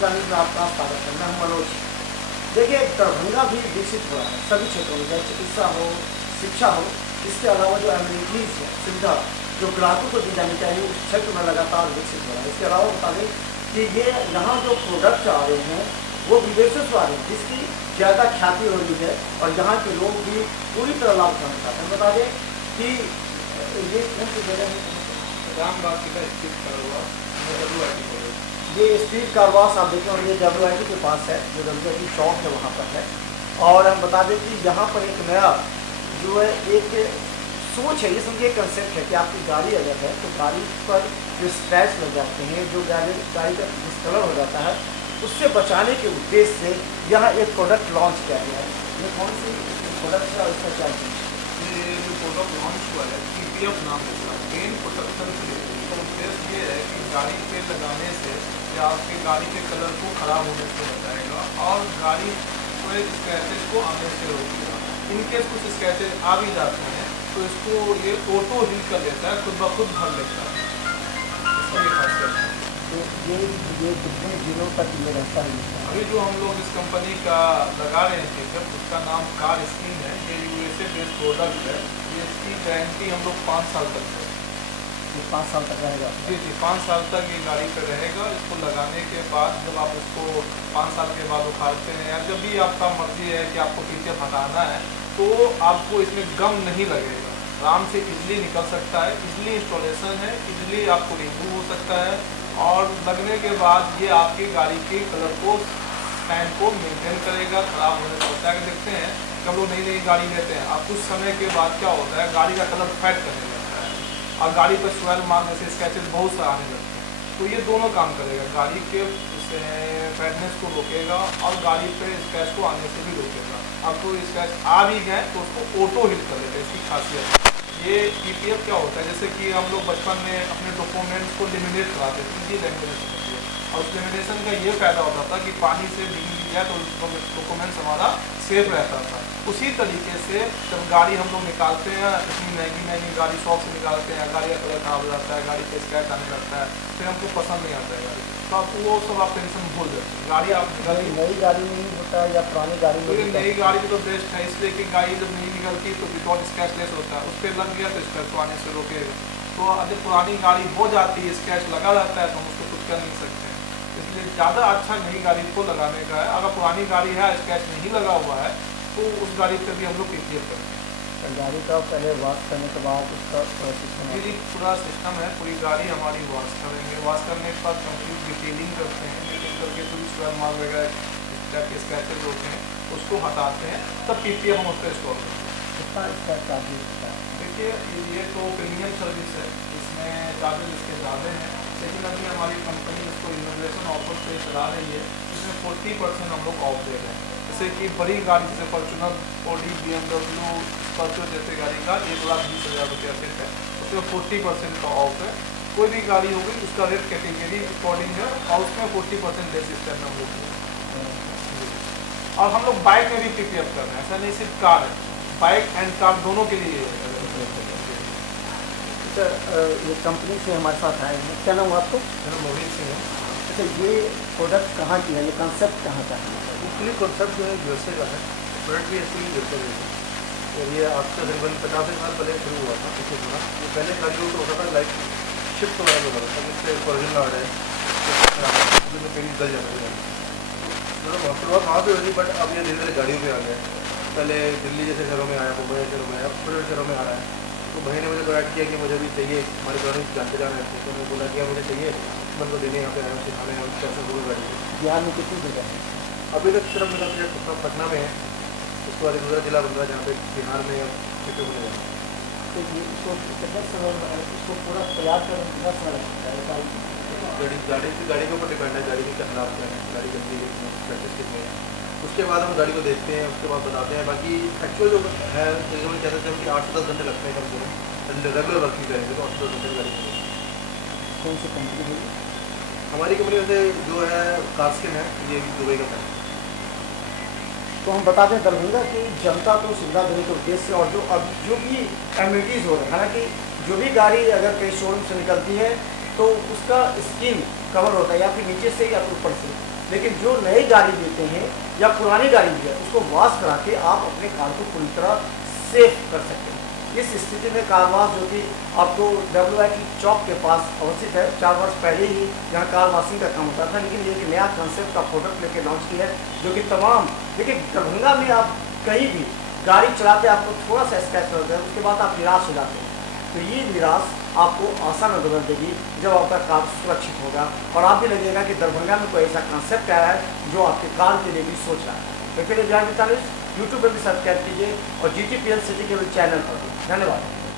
Channel में आपका स्वागत है। मैं मनोज। देखिए, दरभंगा भी विकसित हो रहा है सभी क्षेत्रों में, चाहे चिकित्सा हो, शिक्षा हो। इसके अलावा जो एमिनिटीज़ है, सुविधा जो ग्राहकों को दी जानी चाहिए, उस क्षेत्र में लगातार विकसित हो रहा है। इसके अलावा बता दें कि ये यहाँ जो प्रोडक्ट आ रहे हैं वो विदेशों से आ रहे हैं, जिसकी ज़्यादा ख्याति हो रही है और यहाँ के लोग भी पूरी तरह लाभ उठाना चाहते हैं। बता दें कि ये कौन सी जगह है? रामबाग किला स्थित कारोबार WIT ये स्ट्रीट कारवास आप देखें, और ये WIT के पास है, जो WIT चौक है वहाँ पर है। और हम बता दें कि यहाँ पर एक नया जो है एक सोच है, ये समझिए कंसेप्ट है कि आपकी गाड़ी अगर है तो गाड़ी पर जो स्क्रैच लग जाते हैं, जो गाड़ी का डिस्कलर हो जाता है, उससे बचाने के उद्देश्य से यहाँ एक प्रोडक्ट लॉन्च किया गया है। ये कौन सी प्रोडक्ट है और इसका क्या चीज़? ये जो प्रोडक्ट लॉन्च हुआ है PPF नाम इसका पेन प्रोटेक्शन फ्री। तो उद्देश्य ये है कि गाड़ी पे लगाने से या आपके गाड़ी के कलर को खराब होने से बचाएगा और गाड़ी को स्क्रैचेज को आने से रोकेगा। इनकेस कुछ स्क्रैचेज आ भी जाते हैं तो इसको ये ऑटो हील कर लेता है, खुद ब खुद भर लेता है। इसका ये खासियत है। तो ये कितने दिनों तक ये रहता है? अभी जो हम लोग इस कंपनी का लगा रहे हैं पिकअप, उसका नाम कार स्कीम है। ये USA बेस्ड प्रोडक्ट है। ये इसकी गारंटी हम लोग 5 साल तक है। 5 साल तक रहेगा? जी 5 साल तक ये गाड़ी पे रहेगा। इसको लगाने के बाद जब आप इसको 5 साल के बाद उखाड़ते हैं या जब भी आपका मर्जी है कि आपको PPF हटाना है तो आपको इसमें गम नहीं लगेगा, आराम से इजली निकल सकता है। इजली इंस्टॉलेशन है, इजली आपको रिमूव हो सकता है और लगने के बाद ये आपकी गाड़ी के कलर को स्टैंड को मेंटेन करेगा। खराब होने से बचा के देखते हैं कि हम लोग नई नई गाड़ी लेते हैं, अब कुछ समय के बाद क्या होता है गाड़ी का कलर फेड करने लगता है और गाड़ी पर स्वेल मार्क जैसे स्क्रैचेज बहुत सारे आने लगते हैं। तो ये दोनों काम करेगा, गाड़ी के फेडनेस को रोकेगा और गाड़ी पे स्क्रैच को आने से भी रोकेगा। अब तो स्क्रैच आ भी गए तो उसको ऑटो हिट कर देते हैं। इसकी खासियत है। ये PPF क्या होता है, जैसे कि हम लोग बचपन में अपने डॉक्यूमेंट्स को लेमिनेट कराते थे, ये लेमिनेशन होती है और उस लेमिनेशन का ये फायदा होता था कि पानी से भीग भी जाए तो डॉक्यूमेंट्स हमारा सेफ रहता था। उसी तरीके से जब गाड़ी हम लोग निकालते हैं, इतनी महंगी गाड़ी शॉप से निकालते हैं, गाड़ी का कलर खराब हो जाता है, गाड़ी पे स्क्रैच आने लगता है, फिर हमको पसंद नहीं आता है गाड़ी, तो आपको वो सब आप टेंशन भूल जाते हैं। गाड़ी आप नई गाड़ी में ही होता है या पुरानी गाड़ी में? तो नई गाड़ी तो बेस्ट है, इसलिए कि गाड़ी जब नहीं निकलती तो विदाउट स्क्रैचलेस होता है, उस पर लग गया तो स्क्रैच को आने से रोकेगा। तो जब पुरानी गाड़ी हो जाती है, स्क्रैच लगा रहता है तो हम उसको कुछ कर नहीं सकते हैं। इसलिए ज़्यादा अच्छा नई गाड़ी को लगाने का है। अगर पुरानी गाड़ी है, स्क्रैच नहीं लगा हुआ है तो उस गाड़ी पर भी हम लोग PPF करते हैं। गाड़ी का पहले वॉश करने के बाद उसका सिस्टम? जी पूरा सिस्टम है, पूरी गाड़ी हमारी वॉश करेंगे। वॉश करने के बाद कंप्लीट डिटेलिंग करते हैं, डिटेलिंग करके पूरी स्वेल मार्क वगैरह टाइप के स्क्रैचेज होते हैं उसको हटाते हैं, तब PPF हम उस पर इंस्टॉल करते हैं। कितना इसका चार्जेस होता है? देखिए ये तो प्रीमियम सर्विस है, इसमें चार्जेस इसके ज़्यादा हैं, लेकिन अभी हमारी कंपनी इसको इनोवेशन ऑफर से चला रही है, इसमें 40% हम लोग ऑफ दे रहे हैं। जैसे कि बड़ी गाड़ी जैसे फॉर्चुनर, Audi, BMW, स्कॉर्पियो जैसे गाड़ी का 1,20,000 रुपया सेट है, उसमें 40% का ऑफ है। कोई भी गाड़ी होगी उसका रेट कैटेगरी अकॉर्डिंग है और उसमें 40% लेस स्टैंड हम लोग और हम लोग बाइक में भी PPF कर रहे हैं, ऐसा नहीं सिर्फ कार है, बाइक एंड कार दोनों के लिए। ये कंपनी से हमारे साथ आए हैं, क्या नाम आपको? मेरा मोहित सिंह है। अच्छा, ये प्रोडक्ट कहाँ की है, ये कंसेप्ट कहाँ का है? एक्चुअली कॉन्सेप्ट जो है USA का है, प्रोडक्ट भी एक्चुअली USA का है और ये आज से तकरीबन 50 साल पहले शुरू हुआ था। इससे थोड़ा ये पहले गाड़ियों को होता था लाइक शिफ्ट वगैरह हो रहा था, जिससे ओरिजिनल आ रहे हैं जिसमें कहीं गल जाता है। शुरुआत वहाँ पर हुई, बट अब ये धीरे धीरे गाड़ियों पर आ गया है। पहले दिल्ली जैसे शहरों में आया, मुंबई जैसे शहरों में आया, छोटे छोटे शहरों में आ रहा है। तो भाई ने मुझे गाइड किया कि मुझे भी चाहिए, हमारे घर में जानते जाना है, तो मैंने बोला कि मुझे चाहिए, मैं तो देने यहाँ पे आया सिखाने हैं कैसे होगा गाड़ी। बिहार में कितनी जगह है? अभी तक सिर्फ मेरा प्रोजेक्ट पटना में है, उसके बाद दूसरा जिला बन रहा है जहाँ पे बिहार में PPF होने जाए। तो ये इसको कितना समय, इसको पूरा तैयार करने में कितना समय लगता है? गाड़ी के ऊपर डिपेंड है, गाड़ी की क्या खराब है, गाड़ी गंदी है, प्रैक्टिस कितनी है, उसके बाद हम गाड़ी को देखते हैं, उसके बाद बताते हैं। बाकी एक्चुअल जो है तकरीबन कह सकते हैं कि 8 से 10 घंटे लगते हैं कम से कम, रेगुलर वर्किंग करेंगे तो 8 से 10 घंटे गाड़ी चलेगी। कौन सी कंपनी है? हमारी कंपनी वैसे जो है कार्स्किन है, ये दुबई का है। तो हम बता दें, दरभंगा की जनता को सुविधा देने के उद्देश्य से और जो भी एमिनिटीज़ हो रहे हैं, हालांकि जो भी गाड़ी अगर कहीं शोरूम से निकलती है तो उसका स्किन कवर होता है या फिर नीचे से या ऊपर से, लेकिन जो नई गाड़ी लेते हैं या पुरानी गाड़ी भी है उसको वॉश करा के आप अपने कार को पूरी तरह सेफ कर सकते हैं। इस स्थिति में कार वॉश जो कि आपको WI की चौक के पास अवस्थित है, 4 वर्ष पहले ही यहाँ कार वॉशिंग का काम होता था, लेकिन ये एक नया कंसेप्ट का प्रोडक्ट लेके लॉन्च किया है जो कि तमाम, देखिए दरभंगा में आप कहीं भी गाड़ी चलाते आपको थोड़ा सा स्क्रैच होता है, उसके बाद आप निराश हो जाते हैं। तो ये निराश आपको आशा में बदल देगी जब आपका कार सुरक्षित होगा और आप भी लगेगा कि दरभंगा में कोई ऐसा कंसेप्ट आया है जो आपके कार के लिए भी सोच रहा है। तो फिर बिहार 45 यूट्यूब पर भी सब्सक्राइब कीजिए और GTPL सिटी केबल चैनल पर भी। धन्यवाद।